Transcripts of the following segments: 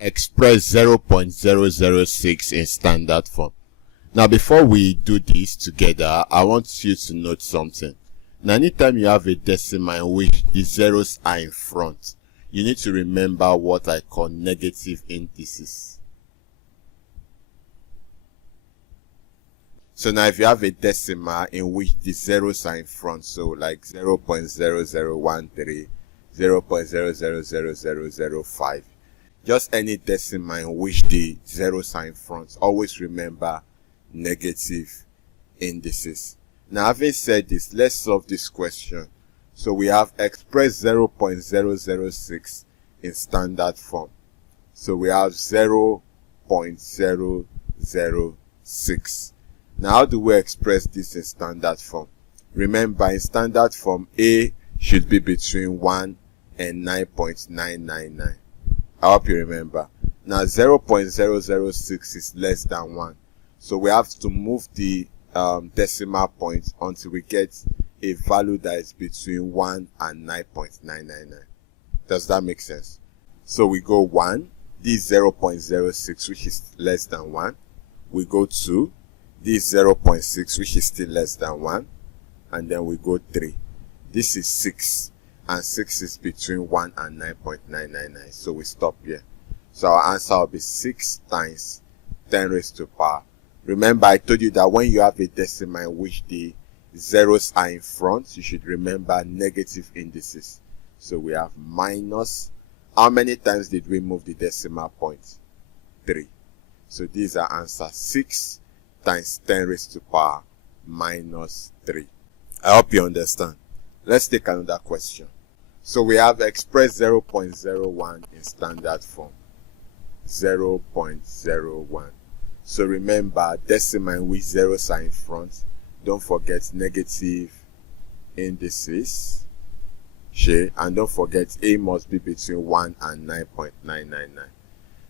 express 0.006 in standard form. Now before we do this together, I want you to note something. Now anytime you have a decimal in which the zeros are in front, you need to remember what I call negative indices. So now if you have a decimal in which the zeros are in front, so like 0.0013, 0.000005, just any decimal in which the zeros are in front, always remember negative indices. Now having said this, let's solve this question. So we have express 0.006 in standard form. So we have 0.006. Now how do we express this in standard form? Remember, in standard form, A should be between 1 and 9.999. I hope you remember. Now 0.006 is less than 1. So we have to move the decimal point until we get a value that is between 1 and 9.999. Does that make sense? So we go 1, this is 0.06, which is less than 1. We go 2, this is 0.6, which is still less than 1. And then we go 3. This is 6. And 6 is between 1 and 9.999. So we stop here. So our answer will be 6 times 10 raised to power. Remember, I told you that when you have a decimal in which the zeros are in front, you should remember negative indices. So we have minus. How many times did we move the decimal point? 3. So these are answer 6 times 10 raised to power minus 3. I hope you understand. Let's take another question. So we have express 0.01 in standard form. 0.01. So remember, decimal in which zeros are in front. Don't forget negative indices. And don't forget A must be between 1 and 9.999.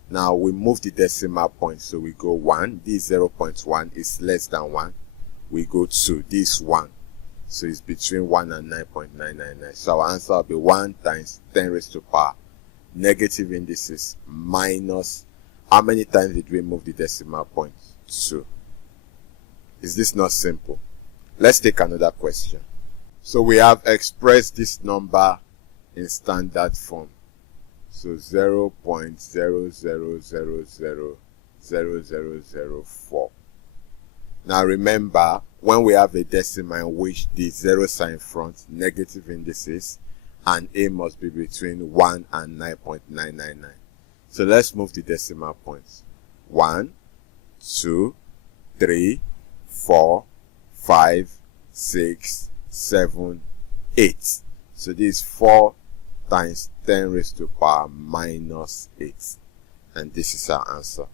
Now we move the decimal point. So we go 1. This 0.1 is less than 1. We go 2. This 1. So it's between 1 and 9.999. So our answer will be 1 times 10 raised to power negative indices minus, how many times did we move the decimal point? 2. Is this not simple? Let's take another question. So we have expressed this number in standard form. So 0.00000004. Now remember, when we have a decimal in which the zeros are in front, negative indices, and A must be between 1 and 9.999. So let's move the decimal points. 1, 2, 3, 4, 5, 6, 7, 8. So this is 4 times 10 raised to power minus 8. And this is our answer.